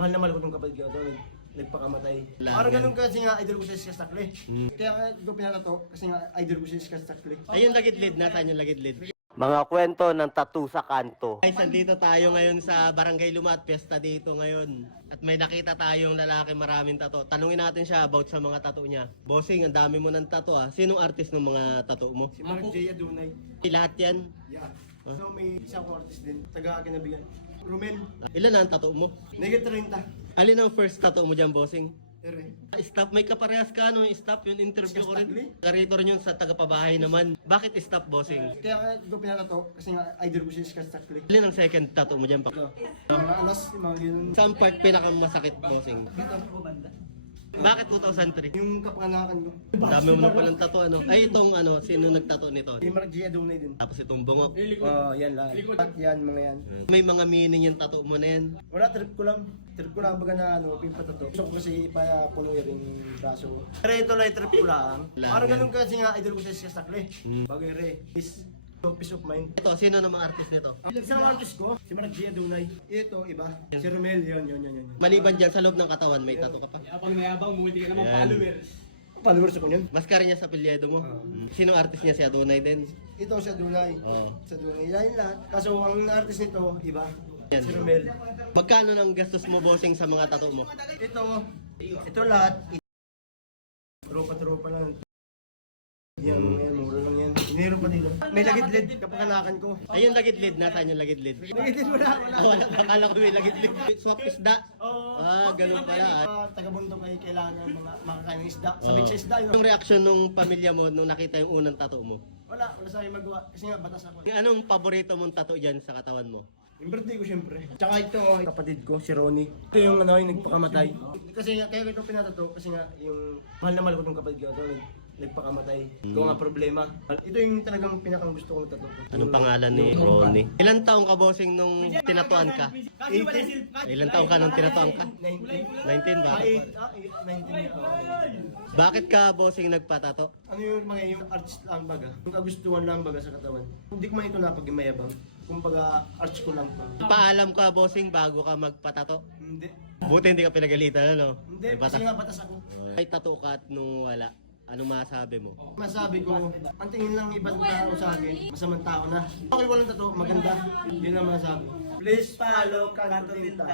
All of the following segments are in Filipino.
Mahal na mahal ko itong kapatid ko ito, nagpakamatay. Parang ganun kasi nga, idol ko si Iska Stakli. Kaya nga ito pinatato, kasi nga idol ko si Iska Stakli. Ayun, lagid-lid. Nasaan yung lagid-lid? Mga kwento ng tattoo sa kanto. Guys, nandito tayo ngayon sa Barangay Lumat. Piyesta dito ngayon. At may nakita tayong lalaki maraming tato. Tanungin natin siya about sa mga tato niya. Bossing, ang dami mo ng tato ah. Sinong artist ng mga tato mo? Si Mark J. Adunay. Lahat yan? Yeah. So may isang artist din, taga-kinabigan. Romel, Ilan na ang tato mo? Nega 30. Alin ang first tato mo dyan, bossing? Ere. Stop, may kaparehas ka no? Stop yung interview ko rin. Stakli? Karitor yun sa tagapabahay naman. Bakit stop, bossing? Kaya nga ito pinatato, kasi nga idol ko si Iska Stakli. Alin ang second tato mo dyan? Ito, mga alas, mga ganun. Saan part pinakamasakit, bossing? Dito ako banda. Bakit 2003? Yung kapanganakan ko. Dami mo na palang tato ano. Ay itong ano, sino nagtato nito? Si Mark J. Adunay din. Tapos itong bungok. Oh, yan lang. At yan, mga yan. May mga meaning yung tato mo na yan. Wala, trip ko lang. Trip ko lang baga na ano, pimpatato. Gusto ko kasi ipapuno yung braso. Pero ito lang, trip ko lang. Parang ganun kasi nga, idol ko sa Iska Stakli. Bagay re. Peace of mind. Ito, sino namang artist nito? Isang artist ko, si Mark J. Adunay. Ito, iba. Si Romel, yun. Maliban dyan sa loob ng katawan, may tato ka pa. Apang mayabang, bumuti ka naman Yan. followers. Followers ako niyan. Maskara niya sa pilyedo mo. Sinong artist niya? Si Adonai din. Ito si Adunay. Oo. Si Adunay. Yan lahat. Kaso ang artist nito, iba. Yan. Si Romel. Magkano ng gastos mo, bossing, sa mga tato mo? Ito lahat. Tropa lang. Yan, mga yan, mura lang yan. Iniro pa dito. May lagid-lid, kapanganakan ko. Ayun, lagid-lid. Nasaan yung lagid-lid? Lagid-lid wala. Wala, akala ko may lagid-lid. Swap isda. Oo. Ganun pala. Taga-bundok ay kailangan ng mga makakain ng isda. Sabik sa isda yun. Yung reaction nung pamilya mo nung nakita yung unang tato mo? Wala sa akin magawa. Kasi nga, batas ako. Anong paborito mong tato dyan sa katawan mo? Yung birthday ko syempre. Tsaka ito, kapatid ko, si Ronnie. Ito yung ano, yung nagpakamatay. Kasi kaya ito pinatato, kasi nga yung mahal na mahal ko itong kapatid ko. Ito, nagpakamatay. Ito nga problema. Ito yung talagang pinakang gusto kong tato. Anong pangalan ni Ronnie? Ilan taong ka, bossing, nung tinatuan ka? 18? Ilan taong ka nung tinatuan ka? 19? 19 ba? 19 yan. Bakit ka, bossing, nagpatato? Ano yung mga yung artist lang baga? Yung kagustuhan lang baga sa katawan. Hindi ko man ito napag-mayabang. Kumbaga, arts ko lang to. Paalam ka, bossing, bago ka magpatato? Hindi. Buti hindi ka pinagalitan, ano? Hindi, May kasi nga batas ako. Ay, tato ka at nung wala. Anong masabi mo? Masabi ko, ang tingin lang ibang tao sa akin, masamang tao na. Okay, walang tato, maganda. Yun ang masabi. Please follow Kanto Tinta.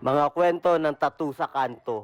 Mga kwento ng tattoo sa kanto.